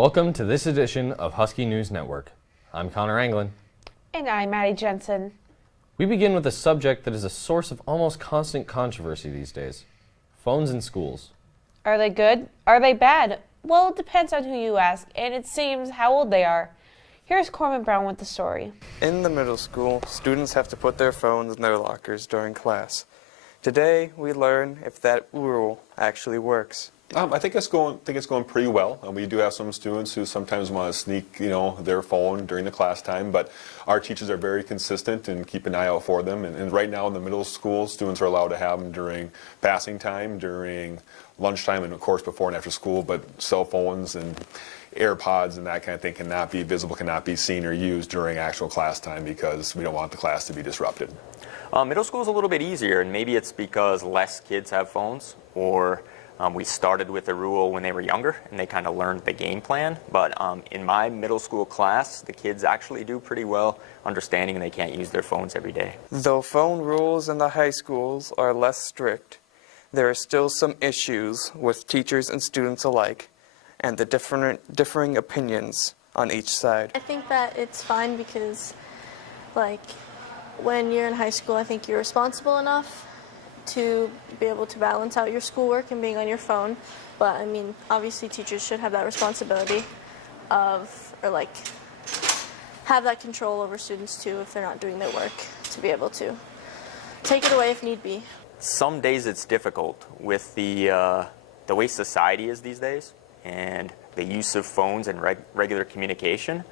Welcome to this edition of Husky News Network. I'm Connor Anglin. And I'm Maddie Jensen. We begin with a subject that is a source of almost constant controversy these days. Phones in schools. Are they good? Are they bad? Well, it depends on who you ask, and it seems how old they are. Here's Corbin Brown with the story. In the middle school, students have to put their phones in their lockers during class. Today, we learn if that rule actually works. I think it's going pretty well. We do have some students who sometimes want to sneak, their phone during the class time, but our teachers are very consistent and keep an eye out for them. And right now in the middle school, students are allowed to have them during passing time, during lunchtime, and of course before and after school. But cell phones and AirPods and that kind of thing cannot be visible, cannot be seen or used during actual class time because we don't want the class to be disrupted. Middle school is a little bit easier, and maybe it's because less kids have phones, or we started with the rule when they were younger and they kind of learned the game plan. But in my middle school class, the kids actually do pretty well understanding they can't use their phones every day. Though phone rules in the high schools are less strict, there are still some issues with teachers and students alike and the differing opinions on each side. I think that it's fine because, when you're in high school, I think you're responsible enough to be able to balance out your schoolwork and being on your phone. But I mean, obviously teachers should have that responsibility have that control over students too if they're not doing their work, to be able to take it away if need be. Some days it's difficult with the way society is these days and the use of phones and regular communication.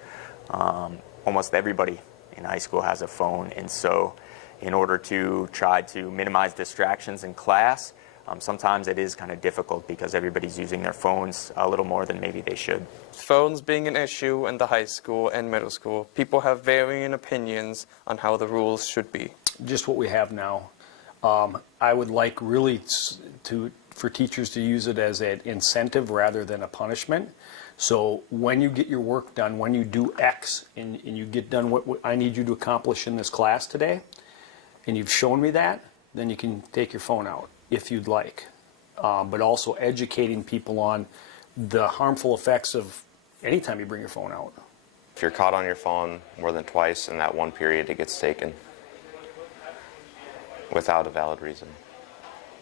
Almost everybody in high school has a phone, and so in order to try to minimize distractions in class, sometimes it is kind of difficult because everybody's using their phones a little more than maybe they should. Phones being an issue in the high school and middle school, people have varying opinions on how the rules should be. Just what we have now. I would like really for teachers to use it as an incentive rather than a punishment. So when you get your work done, when you do X and you get done what I need you to accomplish in this class today, and you've shown me that, then you can take your phone out if you'd like. But also educating people on the harmful effects of any time you bring your phone out. If you're caught on your phone more than twice in that one period, it gets taken without a valid reason.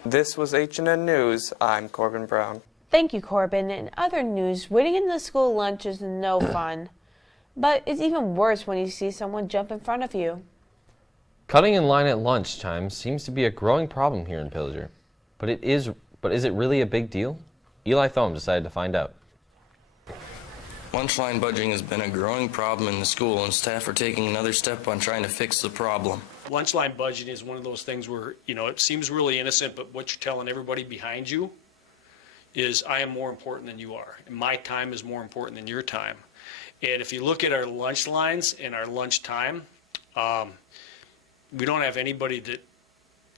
This was HNN News. I'm Corbin Brown. Thank you, Corbin. In other news, waiting in the school lunch is no fun. But it's even worse when you see someone jump in front of you. Cutting in line at lunchtime seems to be a growing problem here in Pillager. But is it really a big deal? Eli Thome decided to find out. Lunch line budging has been a growing problem in the school, and staff are taking another step on trying to fix the problem. Lunch line budgeting is one of those things where, it seems really innocent, but what you're telling everybody behind you is I am more important than you are, and my time is more important than your time. And if you look at our lunch lines and our lunch time, we don't have anybody that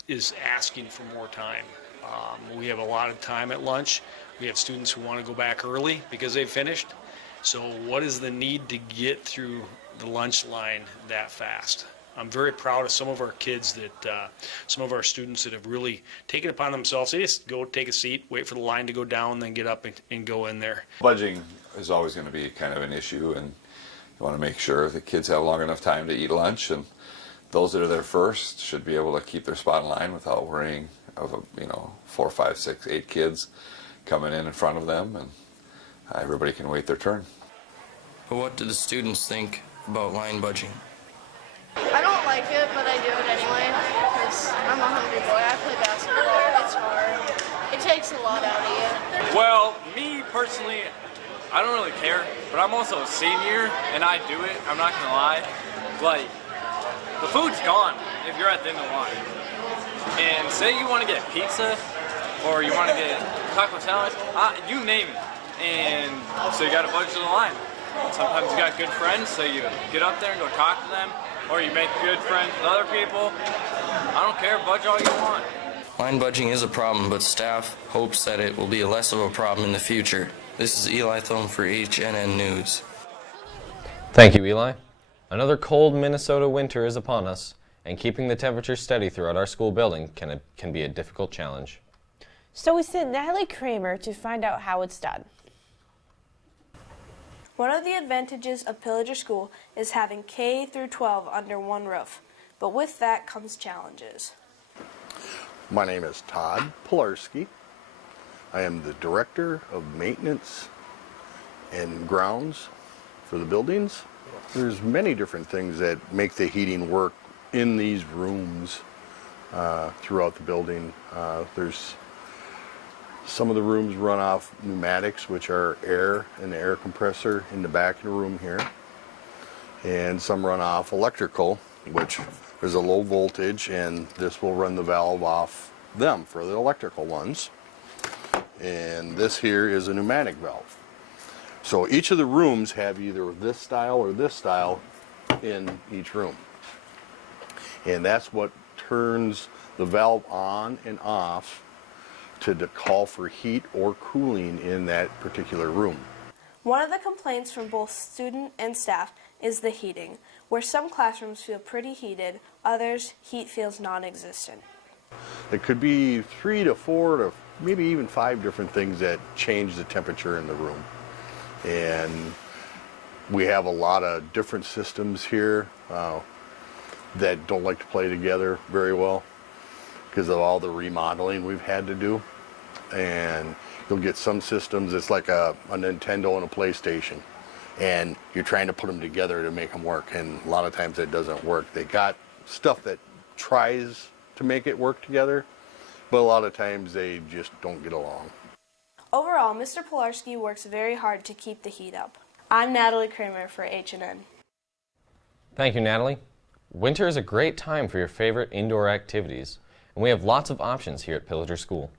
is asking for more time. We have a lot of time at lunch. We have students who want to go back early because they've finished. So what is the need to get through the lunch line that fast? I'm very proud of some of our kids some of our students that have really taken it upon themselves. They just go take a seat, wait for the line to go down, then get up and go in there. Budgeting is always going to be kind of an issue, and you want to make sure the kids have long enough time to eat lunch, and those that are there first should be able to keep their spot in line without worrying of 4, 5, 6, 8 kids coming in front of them, and everybody can wait their turn. But what do the students think about line budging? I don't like it, but I do it anyway because I'm a hungry boy. I play basketball. It's hard. It takes a lot out of you. Well, me personally, I don't really care, but I'm also a senior and I do it. I'm not gonna lie. The food's gone if you're at the end of the line. And say you want to get pizza or you want to get taco salad, you name it. And so you got to budget the line. Sometimes you got good friends, so you get up there and go talk to them, or you make good friends with other people. I don't care, budget all you want. Line budging is a problem, but staff hopes that it will be less of a problem in the future. This is Eli Thome for HNN News. Thank you, Eli. Another cold Minnesota winter is upon us, and keeping the temperature steady throughout our school building can be a difficult challenge. So we sent Natalie Kramer to find out how it's done. One of the advantages of Pillager School is having K through 12 under one roof, but with that comes challenges. My name is Todd Pilarski. I am the Director of Maintenance and Grounds for the buildings. There's many different things that make the heating work in these rooms throughout the building. There's some of the rooms run off pneumatics, which are air and the air compressor in the back of the room here. And some run off electrical, which is a low voltage, and this will run the valve off them for the electrical ones. And this here is a pneumatic valve. So each of the rooms have either this style or this style in each room. And that's what turns the valve on and off to call for heat or cooling in that particular room. One of the complaints from both student and staff is the heating, where some classrooms feel pretty heated, others heat feels non-existent. It could be 3 to 4 to maybe even 5 different things that change the temperature in the room. And we have a lot of different systems here that don't like to play together very well because of all the remodeling we've had to do. And you'll get some systems, it's like a Nintendo and a PlayStation, and you're trying to put them together to make them work, and a lot of times it doesn't work. They got stuff that tries to make it work together, but a lot of times they just don't get along. Overall, Mr. Pilarski works very hard to keep the heat up. I'm Natalie Kramer for HNN. Thank you, Natalie. Winter is a great time for your favorite indoor activities, and we have lots of options here at Pillager School.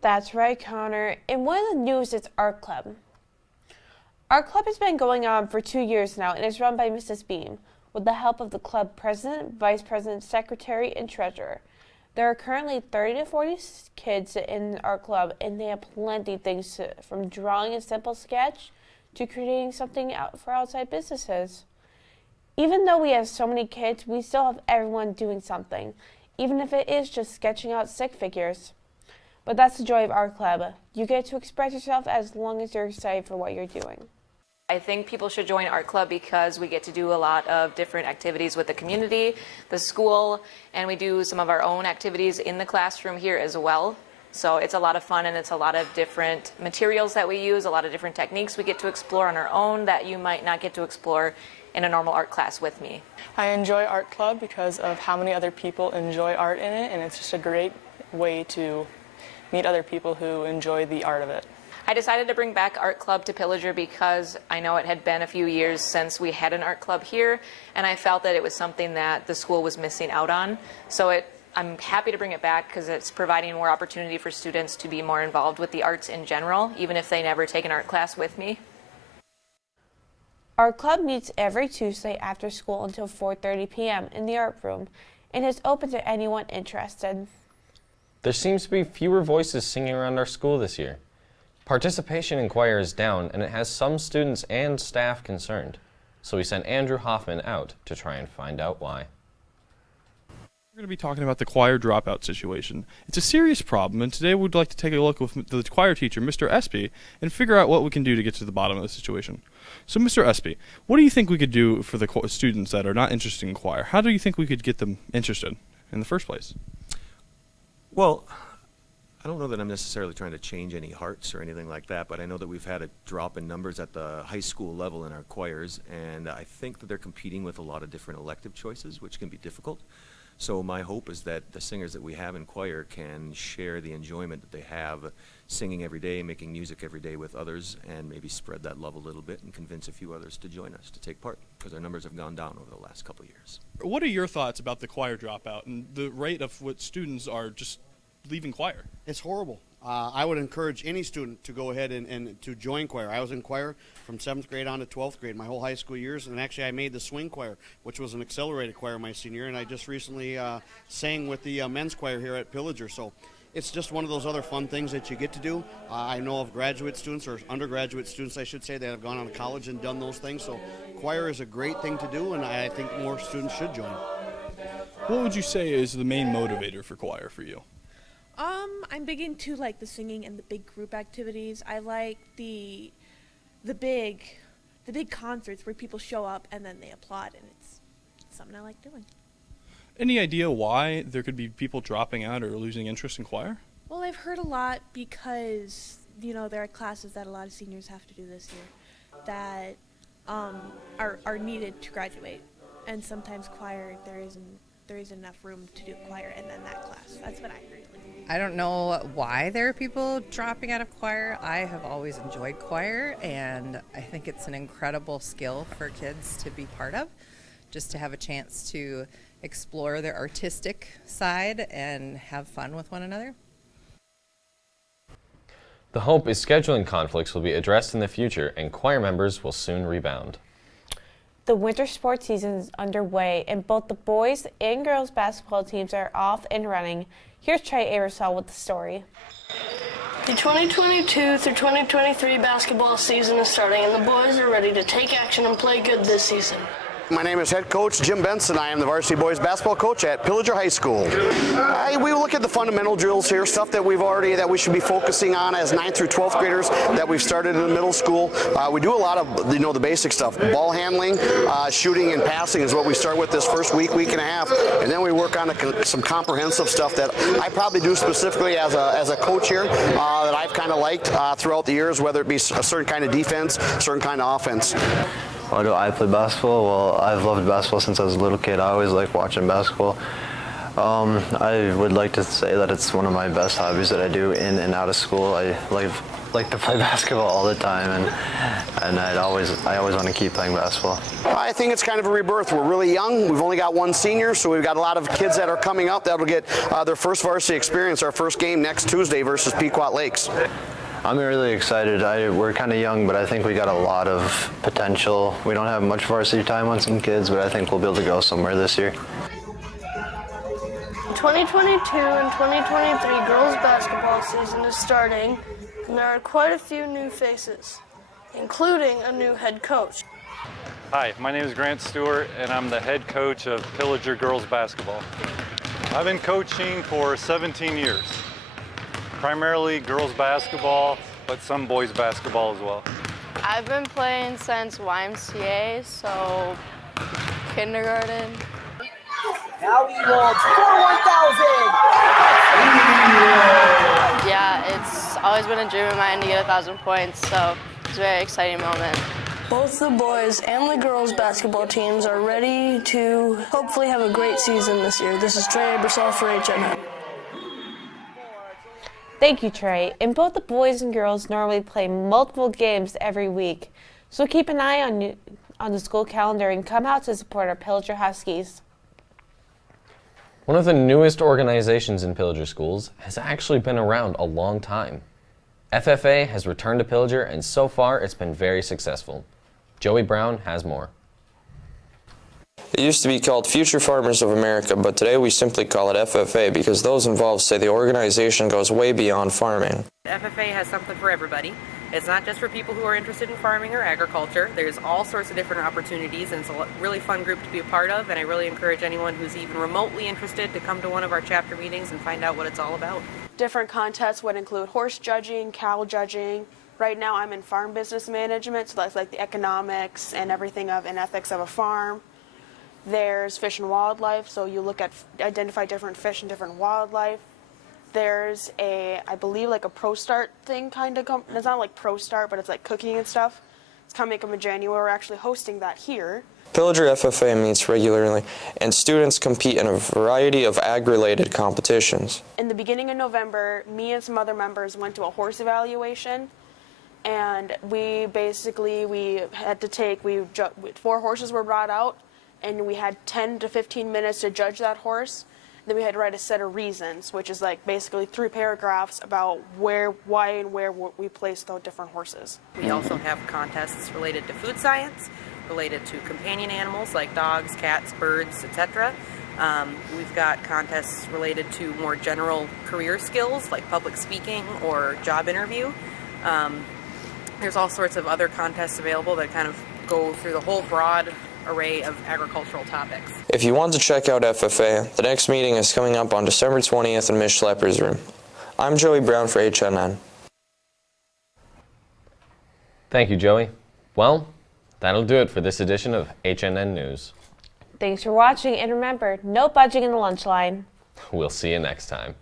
That's right, Connor. And one of the news is Art Club. Art Club has been going on for 2 years now and is run by Mrs. Beam with the help of the club president, vice president, secretary, and treasurer. There are currently 30 to 40 kids in Art Club, and they have plenty of things from drawing a simple sketch to creating something for outside businesses. Even though we have so many kids, we still have everyone doing something, even if it is just sketching out stick figures. But that's the joy of Art Club. You get to express yourself as long as you're excited for what you're doing. I think people should join Art Club because we get to do a lot of different activities with the community, the school, and we do some of our own activities in the classroom here as well. So it's a lot of fun, and it's a lot of different materials that we use, a lot of different techniques we get to explore on our own that you might not get to explore in a normal art class with me. I enjoy Art Club because of how many other people enjoy art in it, and it's just a great way to meet other people who enjoy the art of it. I decided to bring back Art Club to Pillager because I know it had been a few years since we had an art club here, and I felt that it was something that the school was missing out on. So I'm happy to bring it back because it's providing more opportunity for students to be more involved with the arts in general, even if they never take an art class with me. Art Club meets every Tuesday after school until 4:30 p.m. in the art room and is open to anyone interested. There seems to be fewer voices singing around our school this year. Participation in choir is down, and it has some students and staff concerned. So we sent Andrew Hoffman out to try and find out why. We're going to be talking about the choir dropout situation. It's a serious problem, and today we'd like to take a look with the choir teacher, Mr. Espy, and figure out what we can do to get to the bottom of the situation. So, Mr. Espy, what do you think we could do for the students that are not interested in choir? How do you think we could get them interested in the first place? Well, I don't know that I'm necessarily trying to change any hearts or anything like that, but I know that we've had a drop in numbers at the high school level in our choirs, and I think that they're competing with a lot of different elective choices, which can be difficult. So my hope is that the singers that we have in choir can share the enjoyment that they have singing every day, making music every day with others, and maybe spread that love a little bit and convince a few others to join us, to take part, because our numbers have gone down over the last couple of years. What are your thoughts about the choir dropout and the rate of what students are just leaving choir? It's horrible. I would encourage any student to go ahead and to join choir. I was in choir from 7th grade on to 12th grade, my whole high school years, and actually I made the swing choir, which was an accelerated choir my senior year, and I just recently sang with the men's choir here at Pillager. So it's just one of those other fun things that you get to do. I know of graduate students, or undergraduate students I should say, that have gone on to college and done those things. So choir is a great thing to do, and I think more students should join. What would you say is the main motivator for choir for you? I'm big into like the singing and the big group activities. I like the big the big concerts where people show up and then they applaud, and it's something I like doing. Any idea why there could be people dropping out or losing interest in choir? Well, I've heard a lot because, there are classes that a lot of seniors have to do this year that are needed to graduate. And sometimes choir, there isn't enough room to do choir and then that class. That's what I heard. I don't know why there are people dropping out of choir. I have always enjoyed choir, and I think it's an incredible skill for kids to be part of, just to have a chance to explore their artistic side and have fun with one another. The hope is scheduling conflicts will be addressed in the future and choir members will soon rebound. The winter sports season is underway and both the boys and girls basketball teams are off and running. Here's Trey Aversall with the story. The 2022 through 2023 basketball season is starting and the boys are ready to take action and play good this season. My name is head coach Jim Benson. I am the varsity boys basketball coach at Pillager High School. We look at the fundamental drills here, stuff that we should be focusing on as 9th through 12th graders that we've started in the middle school. We do a lot of the basic stuff. Ball handling, shooting, and passing is what we start with this first week and a half, and then we work on some comprehensive stuff that I probably do specifically as a coach here that I've kind of liked throughout the years, whether it be a certain kind of defense, certain kind of offense. Why do I play basketball? Well, I've loved basketball since I was a little kid. I always liked watching basketball. I would like to say that it's one of my best hobbies that I do in and out of school. I like to play basketball all the time, and I always want to keep playing basketball. I think it's kind of a rebirth. We're really young. We've only got one senior, so we've got a lot of kids that are coming up that'll get their first varsity experience. Our first game next Tuesday versus Pequot Lakes. I'm really excited. We're kind of young, but I think we got a lot of potential. We don't have much varsity time on some kids, but I think we'll be able to go somewhere this year. 2022 and 2023 girls basketball season is starting, and there are quite a few new faces, including a new head coach. Hi, my name is Grant Stewart, and I'm the head coach of Pillager girls basketball. I've been coaching for 17 years. Primarily girls basketball, but some boys basketball as well. I've been playing since YMCA, so kindergarten. Now we want 1,000! Yeah, it's always been a dream of mine to get 1,000 points, so it's a very exciting moment. Both the boys and the girls basketball teams are ready to hopefully have a great season this year. This is Trey Aversall for HNN. Thank you, Trey. And both the boys and girls normally play multiple games every week. So keep an eye on the school calendar and come out to support our Pillager Huskies. One of the newest organizations in Pillager schools has actually been around a long time. FFA has returned to Pillager and so far it's been very successful. Joey Brown has more. It used to be called Future Farmers of America, but today we simply call it FFA because those involved say the organization goes way beyond farming. FFA has something for everybody. It's not just for people who are interested in farming or agriculture. There's all sorts of different opportunities, and it's a really fun group to be a part of, and I really encourage anyone who's even remotely interested to come to one of our chapter meetings and find out what it's all about. Different contests would include horse judging, cow judging. Right now I'm in farm business management, so that's like the economics and everything of and ethics of a farm. There's fish and wildlife, so you look at identify different fish and different wildlife. There's I believe like a Pro Start thing kind of. It's not like Pro Start, but it's like cooking and stuff. It's coming up in January. We're actually hosting that here. Pillager FFA meets regularly, and students compete in a variety of ag-related competitions. In the beginning of November, me and some other members went to a horse evaluation, and we had to take 4 horses were brought out. And we had 10 to 15 minutes to judge that horse. Then we had to write a set of reasons, which is like basically 3 paragraphs about why and where we placed the different horses. We also have contests related to food science, related to companion animals like dogs, cats, birds, etc. We've got contests related to more general career skills like public speaking or job interview. There's all sorts of other contests available that kind of go through the whole broad array of agricultural topics. If you want to check out FFA, the next meeting is coming up on December 20th in Ms. Schlepper's room. I'm Joey Brown for HNN. Thank you, Joey. Well, That'll do it for this edition of HNN News. Thanks for watching, and remember, no budging in the lunch line. We'll see you next time.